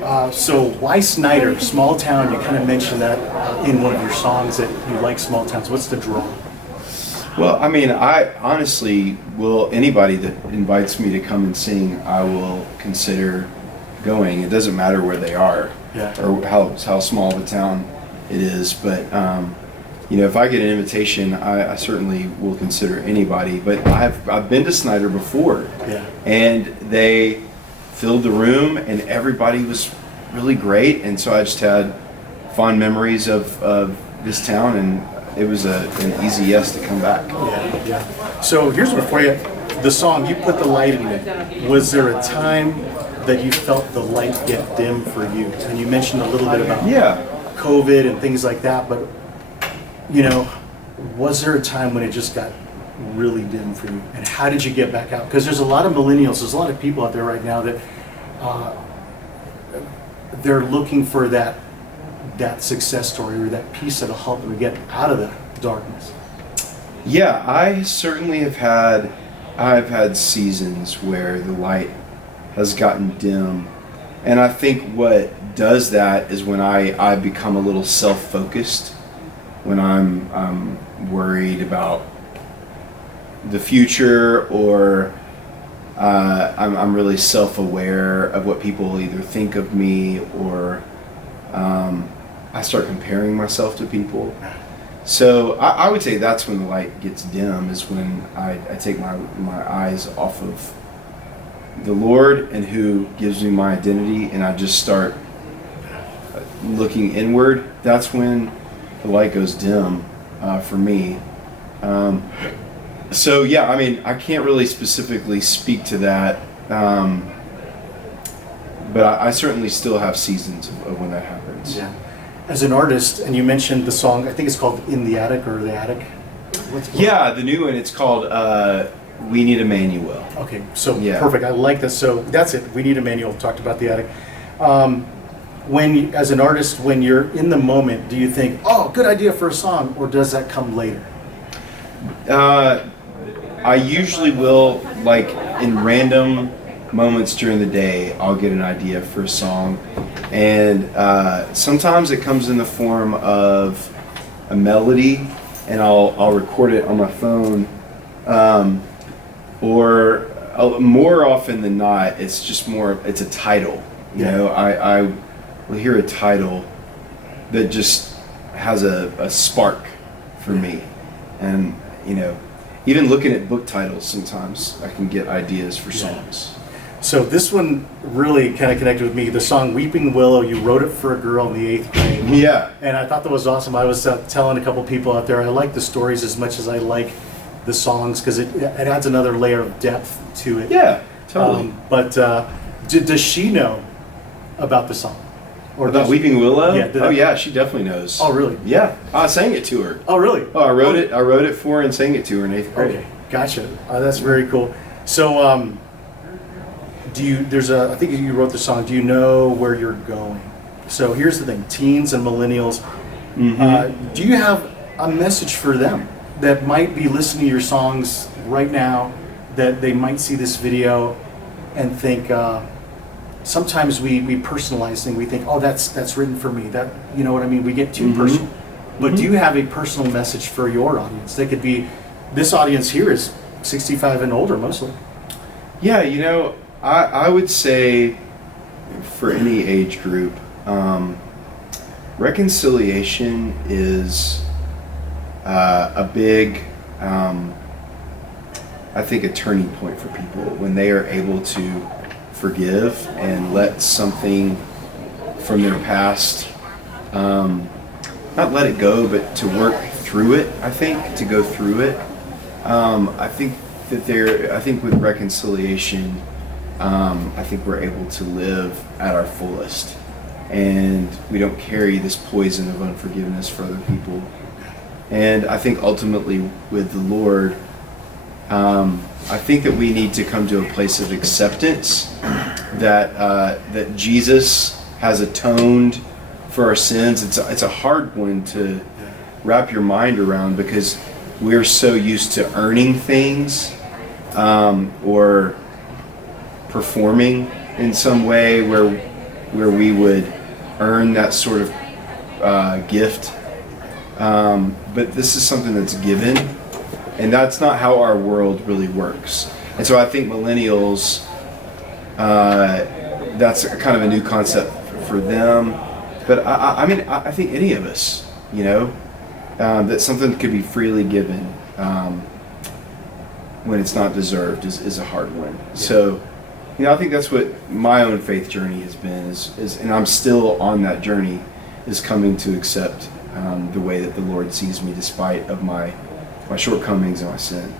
So why Snyder, small town? You kind of mentioned that in one of your songs that you like small towns. What's the draw? Well, I mean, I honestly will, anybody that invites me to come and sing, I will consider going. It doesn't matter where they are, Yeah. or how small of a town it is. But, if I get an invitation, I certainly will consider anybody. But I've been to Snyder before, Yeah. and they filled the room, and everybody was really great. And so I just had fond memories of this town, and it was an easy yes to come back. Yeah. So here's one for you. The song, You Put the Light in Me. Was there a time that you felt the light get dim for you? And you mentioned a little bit about COVID and things like that, but was there a time when it just got really dim for you? And how did you get back out? Because there's a lot of millennials, there's a lot of people out there right now that they're looking for that success story or that piece that'll help them get out of the darkness. Yeah, I certainly have had seasons where the light has gotten dim. And I think what does that is when I become a little self-focused, when I'm worried about the future, or I'm really self-aware of what people either think of me, or I start comparing myself to people. So I would say that's when the light gets dim, is when I take my eyes off of the Lord and who gives me my identity, and I just start looking inward. That's when the light goes dim for me. So yeah, I mean, I can't really specifically speak to that, but I certainly still have seasons of when that happens. Yeah. As an artist, and you mentioned the song, I think it's called In the Attic or The Attic. What's it called? Yeah, the new one, it's called We Need Emmanuel. Okay, so Yeah. perfect. I like this. So that's it. We Need Emmanuel. Talked about the attic. As an artist, when you're in the moment, do you think, "Oh, good idea for a song," or does that come later? I usually will, like in random moments during the day, I'll get an idea for a song, and sometimes it comes in the form of a melody, and I'll record it on my phone, or more often than not, it's a title. I will hear a title that just has a spark for me, and even looking at book titles, sometimes I can get ideas for songs. So this one really kind of connected with me. The song "Weeping Willow," you wrote it for a girl in the 8th grade. Yeah. And I thought that was awesome. I was telling a couple people out there, I like the stories as much as I like the songs, because it adds another layer of depth to it. Yeah, totally. Does she know about the song? Or About Weeping Willow? Yeah. Yeah, she definitely knows. Oh, really? Yeah, I sang it to her. Oh, really? Oh, I wrote it for her and sang it to her in 8th grade. Okay, gotcha. That's very cool. So, I think you wrote the song, do you know where you're going? So here's the thing, teens and millennials, do you have a message for them that might be listening to your songs right now, that they might see this video and think, sometimes we personalize things, we think, oh, that's written for me, that, you know what I mean, we get too personal. But do you have a personal message for your audience? They could be, this audience here is 65 and older mostly. Yeah, I would say for any age group, reconciliation is a big, I think, a turning point for people when they are able to forgive and let something from their past, not let it go, but to work through it. I think to go through it. I think with reconciliation, I think we're able to live at our fullest, and we don't carry this poison of unforgiveness for other people. And I think ultimately with the Lord, I think that we need to come to a place of acceptance that Jesus has atoned for our sins. It's a hard one to wrap your mind around, because we're so used to earning things, or performing in some way where where we would earn that sort of gift. But this is something that's given, and that's not how our world really works. And so I think millennials, that's kind of a new concept for them. But I mean, I think any of us, you know, that something could be freely given when it's not deserved is a hard one. Yeah. So, you know, I think that's what my own faith journey has been, is and I'm still on that journey, is coming to accept the way that the Lord sees me despite of my shortcomings and my sin.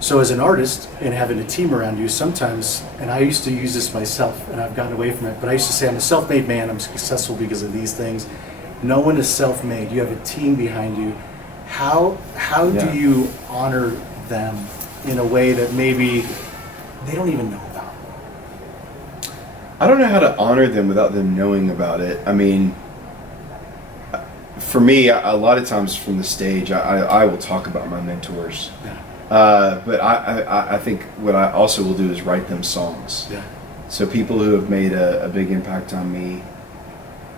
So as an artist and having a team around you, sometimes, and I used to use this myself, and I've gotten away from it, but I used to say, I'm a self-made man, I'm successful because of these things. No one is self-made. You have a team behind you. How do you honor them in a way that maybe they don't even know about? I don't know how to honor them without them knowing about it. I mean, for me, a lot of times from the stage, I will talk about my mentors. Yeah. But I think what I also will do is write them songs. Yeah. So people who have made a big impact on me,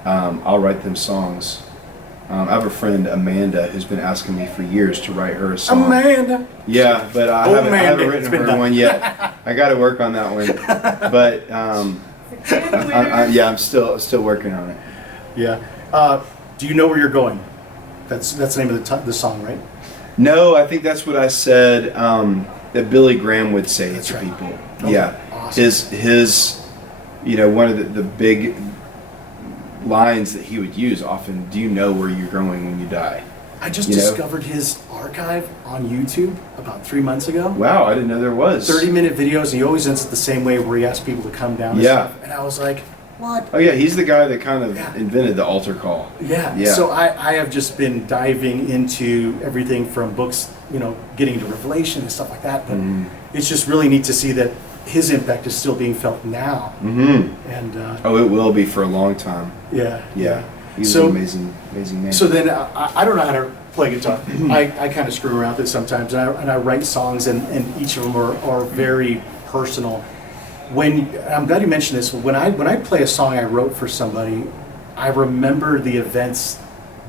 I'll write them songs. I have a friend, Amanda, who's been asking me for years to write her a song. Amanda! Yeah, but I haven't written her one yet. I got to work on that one. But I'm still working on it. Yeah. Do you know where you're going? That's the name of the song, right? No, I think that's what I said that Billy Graham would say to people. Okay. Yeah, Awesome. His, you know, one of the big lines that he would use often. Do you know where you're going when you die? I just discovered his archive on YouTube about 3 months ago. Wow, I didn't know there was 30-minute videos, and he always ends it the same way, where he asks people to come down. And stuff. And I was like, what? Oh yeah, he's the guy that kind of invented the altar call. Yeah. So I have just been diving into everything from books, you know, getting to Revelation and stuff like that. But it's just really neat to see that his impact is still being felt now. Mm-hmm. And it will be for a long time. Yeah. He's an amazing man. So then I don't know how to play guitar. I kind of screw around with it sometimes, and I write songs, and each of them are very personal. I'm glad you mentioned this. When I play a song I wrote for somebody, I remember the events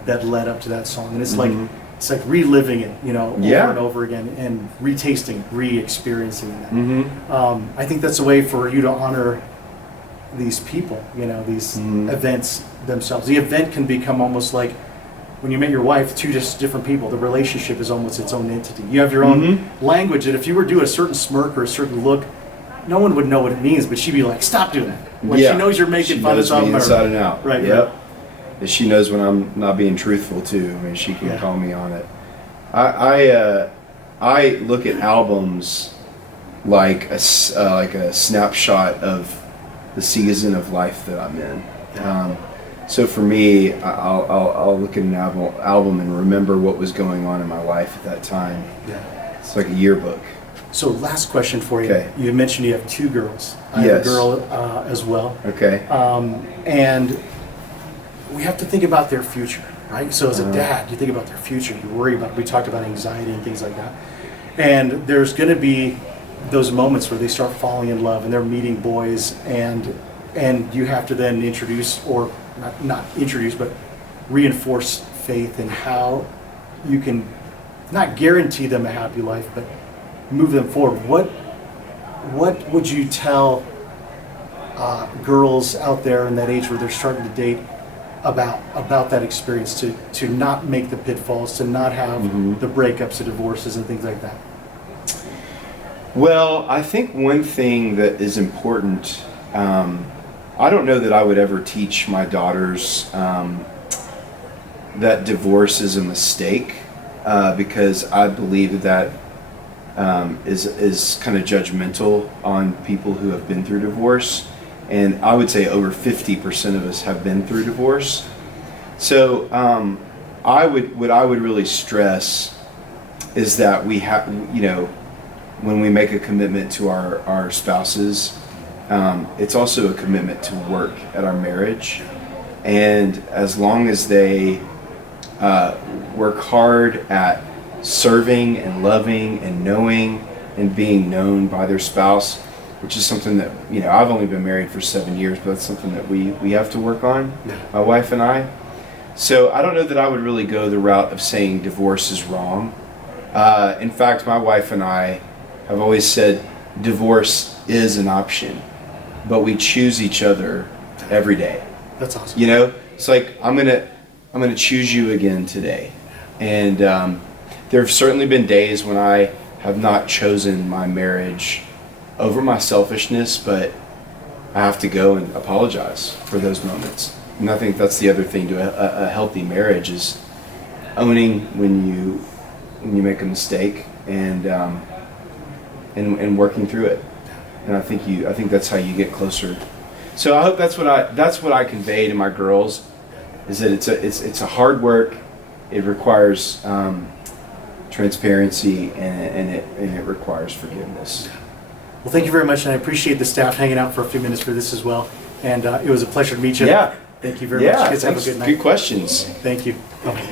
that led up to that song, and it's like reliving it, you know, over and over again, and retasting, re-experiencing that. I think that's a way for you to honor these people, you know, these events themselves. The event can become almost like when you met your wife, two just different people. The relationship is almost its own entity. You have your own language that if you were to do a certain smirk or a certain look, no one would know what it means, but she'd be like, stop doing that. When she knows you're making fun of something. Inside and out. Right. Yep. Right. And she knows when I'm not being truthful too. I mean, she can call me on it. I look at albums like a snapshot of the season of life that I'm in. So for me, I'll look at an album and remember what was going on in my life at that time. Yeah. It's like a yearbook. So last question for you. Okay. You mentioned you have two girls. I have a girl as well. Okay. And we have to think about their future, right? So as a dad, you think about their future. You worry about, we talked about anxiety and things like that. And there's going to be those moments where they start falling in love and they're meeting boys, and you have to then introduce, or not introduce, but reinforce faith in how you can not guarantee them a happy life, but move them forward. What would you tell girls out there in that age where they're starting to date about that experience, to not make the pitfalls, to not have the breakups, the divorces, and things like that? Well, I think one thing that is important, I don't know that I would ever teach my daughters that divorce is a mistake, because I believe that is kind of judgmental on people who have been through divorce. And I would say over 50% of us have been through divorce. So what I would really stress is that we have, you know, when we make a commitment to our spouses, it's also a commitment to work at our marriage. And as long as they work hard at serving and loving and knowing and being known by their spouse, which is something that, I've only been married for 7 years, but that's something that we have to work on, my wife and I. So I don't know that I would really go the route of saying divorce is wrong. In fact, my wife and I have always said divorce is an option, but we choose each other every day. That's awesome. It's like I'm gonna choose you again today, and there have certainly been days when I have not chosen my marriage over my selfishness, but I have to go and apologize for those moments. And I think that's the other thing to a healthy marriage is owning when you make a mistake and working through it. And I think that's how you get closer. So I hope that's what I convey to my girls, is that it's a hard work. It requires transparency and it requires forgiveness. Well, thank you very much, and I appreciate the staff hanging out for a few minutes for this as well. And it was a pleasure to meet you. Yeah. Thank you very much. You guys have a thanks. good night. Good questions. Thank you. Okay.